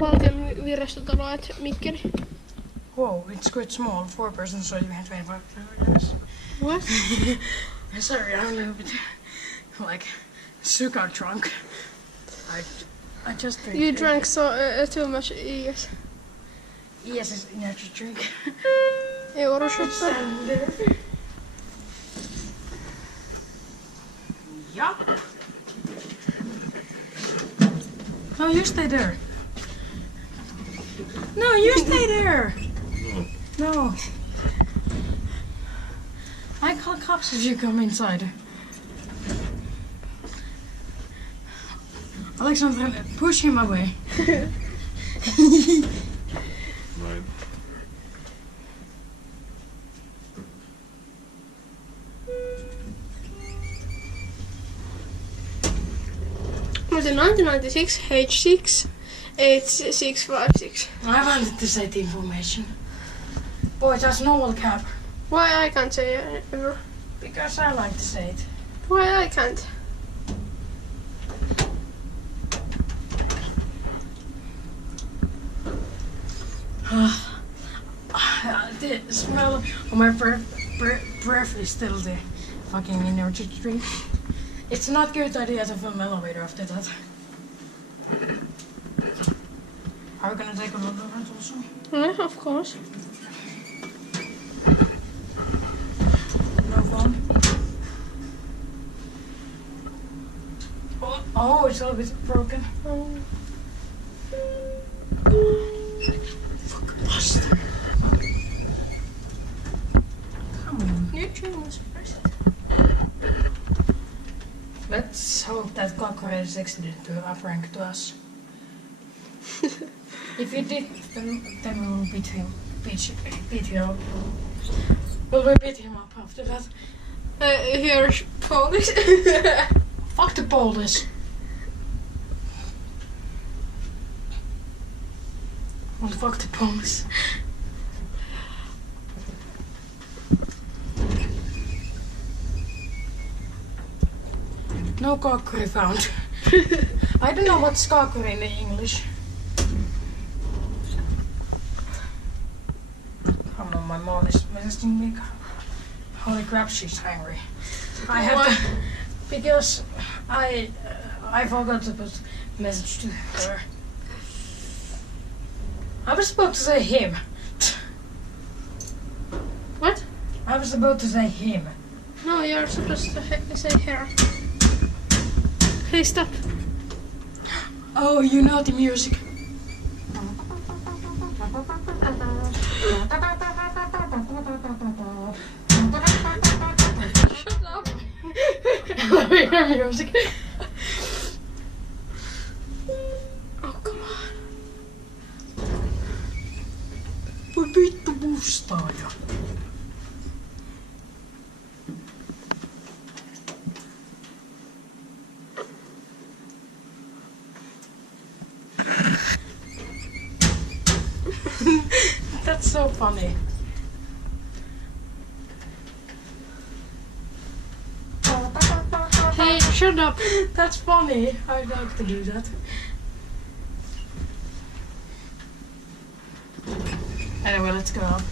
Valtion virastotalo at Mikkeli. Whoa, it's quite small. 4 persons, so you can 25 years. What? Sorry, I'm a little bit like sugar drunk. I just drink. You drank too much ES. Yes, it's energy drink. Euroshopper. Yup. No, you stay there. No, you stay there. No. I call cops if you come inside. Alexander, push him away. Right. Was it 1996 H6 8656? I wanted to say the information. Boy, that's normal cap. Why I can't say it ever? Because I like to say it. Why I can't? The smell of my breath is still the fucking energy drink. It's not good idea to film elevator after that. Are we gonna take a look at that also? Yeah, of course. No phone? Oh, it's a little bit broken. Fuck, lost. Come on. Your train was first. Let's hope that Kaakkuri86 didn't do a prank to us. If you did, then we will beat him up. Will we beat him up after that? Here's police. Fuck the police. Well, fuck the police. No Kaakkuri found. I don't know what's Kaakkuri in English. Come on, my mom is messaging me. Holy crap, she's hungry. I have to, because I forgot to put message to her. I was supposed to say him. What? I was about to say him. No, you're supposed to say her. Hey, stop. Oh, you know the music. Shut up. I hear music. Oh, come on. Voi vittu mustaaja. That's so funny. Hey, shut up. That's funny. I'd like to do that. Anyway, let's go up.